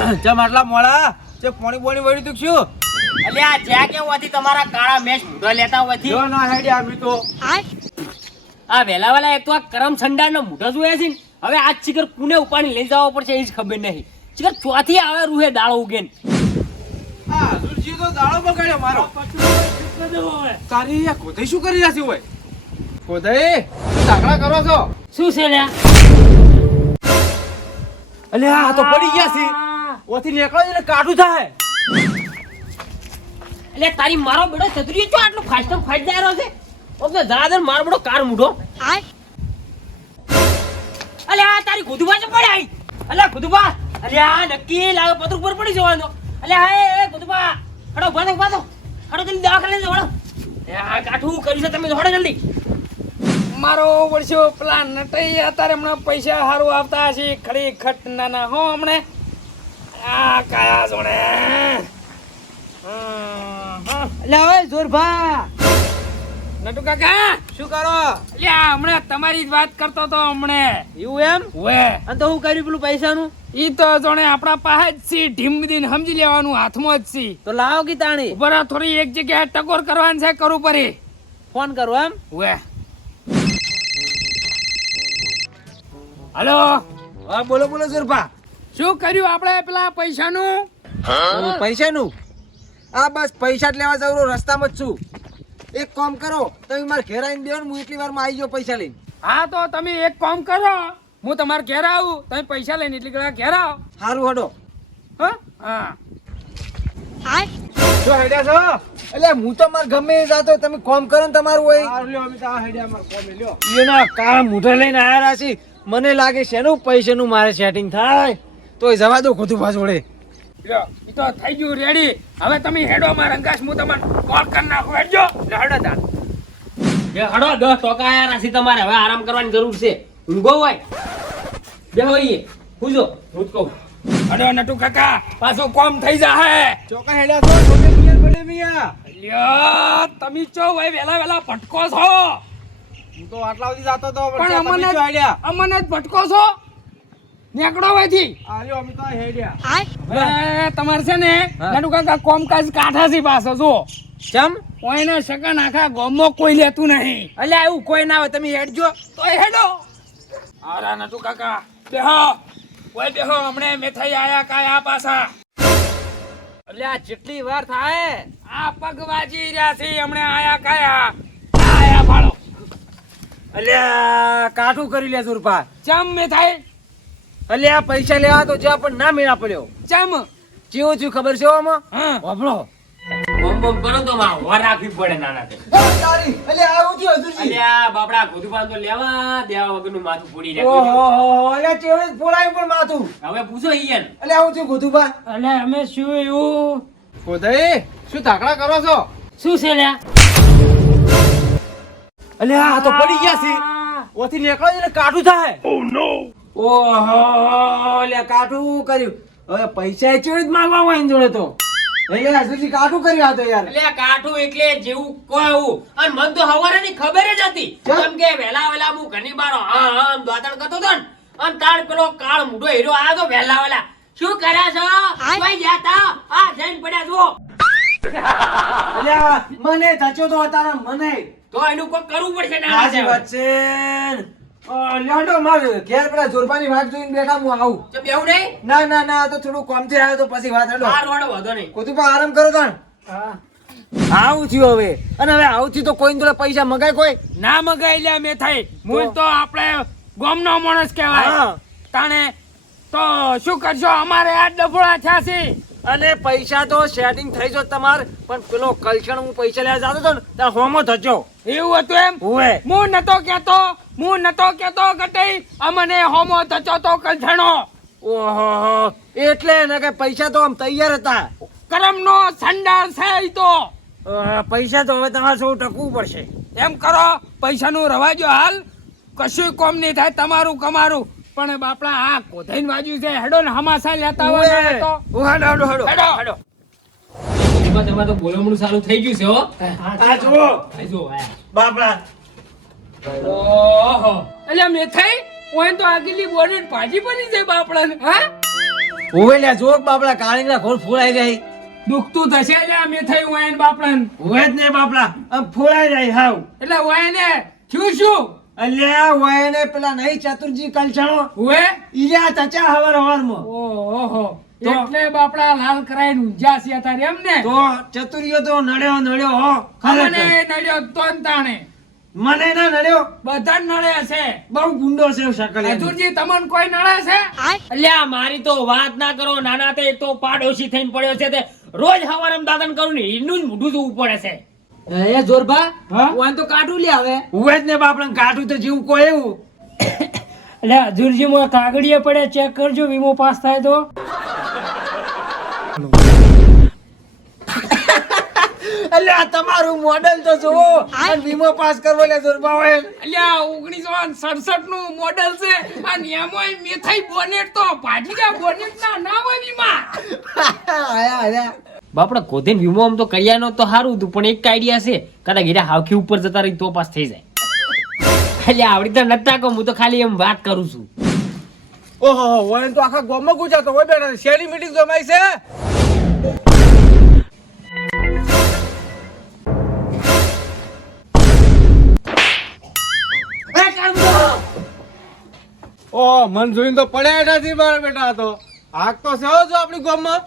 જમ આટલા મોડા જે પાણી બોણી વળી તું શું? એટલે આ જ્યાં કે હોવાથી તમારા કાળા મેચ મૂઢો લેતા હોવાથી જો ના હેડી આવી તો આ વેલા વેલા એક તો આ કરમ સંડાનો મૂઢો જોયા છે ને હવે આજ ચીકર કુને ઉપાડી લઈ જવા પડશે એ જ ખબર નહીં. ચીકર ચોથી આવે રૂહે દાળો ઉગે ને. આ દુરજી તો દાડો બગાડ્યો મારો. તારી આ કોથઈ શું કરી રહ્યા છે ઓય? કોથઈ શું ધાકડા કરો છો? શું છે લ્યા? અલ્યા આ તો પડી ગયા છે. ઓથી નીકળો ને કાઢું થાય. એટલે તારી મારો બેડો ચતુરી છો આટલો ફાસ્ટ ફાઈટ જાય રહ્યો છે. ઓકે જરાદર મારો બેડો કાર મૂઢો. અલ્યા તારી ગુદુબા છે પડે આઈ. અલ્યા ગુદુબા અલ્યા નક્કી લાગે પત્ર ઉપર પડી જવાનો. અલ્યા એ ગુદુબા હડો બાંધો હડો જલ્દી દવાખાને લઈ જાઓ. આ કાઠું કર્યું છે તમે હડો જલ્દી. મારો વર્ષો પ્લાન નટઈ અત્યારે હમણાં પૈસા સારું આવતા હશે ખડી ખટ નાના હો હમણે આ કયા જોણે અલ્યા ઓય જોરભા નટુ કાકા શું કરો? અલ્યા હમણાં તમારી જ વાત કરતો તો હમણે એવું એમ? વે અને તો હું કર્યું પેલું પૈસાનું? ઈ તો જોણે આપણા પાસે જ સી ઢીમ દીન સમજી લેવાનું હાથમાં જ સી તો લાવો કે તાણી ઉપર થોડી એક જગ્યાએ ટકોર કરવાની છે કરું પરી ફોન કરો એમ? વે હલો હા બોલો બોલો જોરભા. શું કર્યું આપણે પેલા પૈસાનું પૈસાનું? આ બસ પૈસા જ લેવા જવું રસ્તામાં જ છું. એક કામ કરો તમે મારે ઘેર આવીને બેહો ને હું એટલી વારમાં આવી જાઉં પૈસા લઈને. હા તો તમે એક કામ કરો હું તમારે ઘેર આવું તમે પૈસા લઈને એટલી ઘણા ઘેર આવો સારું હડો. હા શું હેડ્યા છો? એટલે હું તો મારે ગમે એ જાતો તમે કામ કરો ને તમારું હોય. એના કાળા મૂઢા લઈને આયા છે. મને લાગે શેનું પૈસાનું મારે સેટિંગ થાય તોય જવા દો ખોટું પાછોડે. લ્યો ઈ તો થઈ ગયું રેડી હવે તમે હેડો મારા રંગાશ હું તમને કોલ કરી નાખું હેડજો હેડો તાર એ હડો 10 ટોકા આયા નથી તમારે હવે આરામ કરવાની જરૂર છે. ઊંઘો હોય બેહો ઈએ પૂજો હું જ કહું. હેડો નટુ કાકા પાછું કોમ થઈ જાહે ચોકા હેડ્યા છો છોટે મિયા બડે મિયા. લ્યો તમે ચો ભાઈ વેલા ભટકો છો હું તો આટલા સુધી જાતો તો પણ તમે શું હેડ્યા? અમને જ ભટકો છો નીકળો વયથી આલ્યો અમે તો હેડ્યા. હવે તમારે છે ને હા. નટુ કાકા કોમકાજ કાઠા છે પાછો જો ચમ? કોઈને સગન આખા ગામમાં કોઈ લેતું નહીં અલ્યા એવું કોઈ ના હોય તમે હેડજો. તો હેડો આરા નટુ કાકા બેહો કોઈ બેહો હમણે મેથાઈ આયા કાયા પાછા અલ્યા જેટલી વાર થાય આ પગ વાજી રહ્યા છે હમણે આયા કાયા આયા ભાળો અલ્યા કાઠું કરી લે સુરપા. ચમ મેથાઈ અલ્યા પૈસા લેવા તો જ્યાં પણ ના મેળા પડ્યો. ચમ જેવું થયું ખબર છે આમાં? હા વાપરો. બમ બમ કરો તો માં વાર રાખવી પડે નાના તે. અલ્યા આવું થયું હજુરજી. અલ્યા બાપડા ગુદુબા તો લેવા દેવા વગરનું માથું ફોડી નાખ્યું. ઓહો અલ્યા ચેવડે જ ફોડાયું પણ માથું. હવે પૂછો ઈયન. અલ્યા આવું થયું ગોધુબા. અલે અમે શું એવું ગોધઈ શું ધાકડા કરો છો? શું છે લ્યા? અલ્યા આ તો પડી ગયા છે. ઓથી નીકળો ને કાઠું થાય. ઓહો અલ્યા કાઠું કર્યું. હવે પૈસા ચેવડે જ માંગવા હોય એની જોડે તો. અલ્યા હજુરજી કાઠું કર્યું આ તો યાર. એટલે કાઠું એટલે જેવું કહું અને મન તો હવારેની ખબર જ હતી કેમ કે વેલા હું ઘરની બાર આમ દાતણ કરતો હતો ને અને તાર પેલો કાળ મૂઢો હીરો આવ્યો તો વેલા શું કર્યા છો કોઈ જાતા આ જઈને પડ્યા છો અલ્યા મને થચો તો તારા મને. તો એનું કોઈ કરવું પડશે ને સાચી વાત છે. લ્યોડો માર ઘેર પેલા જોરબાની વાત જોઈને બેઠા હું આવું. તો બેહું નહીં ના ના ના આ તો થોડું કોમથી આવ્યો તો પછી વાત હેડો. બાર વાળો વધો નહીં કુતુબા આરામ કરો તાણ. આવું થયું હવે. અને હવે આવું થયું તો કોઈને જોડે પૈસા મગાય કોઈ? ના મગાઈ લે મેથાઈ મૂળ તો આપણે ગામનો માણસ કહેવાય હા. તાણે તો શું કરશો અમારે આ ડફોળા થયા છે અને પૈસા તો સેટિંગ થઈ જો તમાર પણ પેલો કલક્ષણ હું પૈસા લેવા જતો હતો ને ત્યાં હોમો થજો. એવું હતું એમ ઓવે. હું નતો કેતો ગટઈ અમને હોમો થચો તો કલછણો ઓહો એટલે ને કે પૈસા તો આમ તૈયાર હતા. કરમનો સંડાર છે ઈ તો પૈસા તો હવે તમારે સૌ ટકવું પડશે. એમ કરો પૈસાનું રવાજો હાલ કશું કોમ નહીં થાય તમારું કમારું પણ બાપડા આ કોથાઈન વાજ્યું છે હેડો ને હમાસા લેતા હોય ને તો હેડો હેડો હેડો તમારે તો બોલવાનું સારું થઈ ગયું છે હો આ જુઓ આ જો આયા બાપડા. ઓહો એટલે મેથાઈ ઓય તો આગલી બોડી ભાજી બની જાય બાપડાને હા ઓવે લ્યા જો બાપડા કાળીના ઘોર ફોડાઈ જાય. દુખતું થશે ને અમે થયું વાયન બાપડાને. ઓવે જ ને બાપડા આમ ફોડાઈ જાય હાવ. એટલે વાયને થયું શું? અલ્યા ઓય ને પેલા નહીં ચતુરજી કલછણો ઉવે ઈયા ચચા હવારમાં. ઓહો તો? એટલે બાપડા લાલ કરાઈને ઊંઝા છે અત્યારે એમ ને? તો ચતુરીઓ તો નડ્યો હો મને ખરેખર. નડ્યો તોન તાણે મને ના નડ્યો, બધા નડે છે. બહુ ગુંડો છે શકલ એનો. હજુરજી તમને કોઈ નડે છે? અલ્યા મારી તો વાત ના કરો, નાના તે એક તો પાડોશી થઈને પડ્યો છે તે રોજ હવારમ દાદન કરું ને એનું જ મોઢું જોવું પડે છે. એ જોરબા હા? ઓન તો કાઢું લે હવે. ઉવે જ ને બાપડા કાઢું તો જીવ કોઈ એવું. એટલે હજુરજી મોય કાગળિયે પડે ચેક કરજો વીમો પાસ થાય તો. અલ્યા તમારું મોડેલ તો જોવો અને વીમો પાસ કરવો લે જોરબા હોય. અલ્યા 1967 નું મોડેલ છે અને એમાંય મેથાઈ બોનેટ તો ભાજી ગયા બોનેટ ના હોય વીમા. આયા આયા બાપડા કોધેન વીમો આમ તો કરિયાનો તો સારું હતું, પણ એક આઈડિયા છે, કદાચ ગીરા હાવખી ઉપર જતા રહી તો પાસ થઈ જાય. એટલે આવડી તો નતા કહું, હું તો ખાલી એમ વાત કરું છું. ઓહો હોય તો આખા ગામમાં ગુજાતો હોય બેટા શેરી મીટિંગ જમાઈ છે. ઓ મન જોઈને તો પડ્યા નથી મારા બેટા તો આગ તો છે જો આપણી ગામમાં.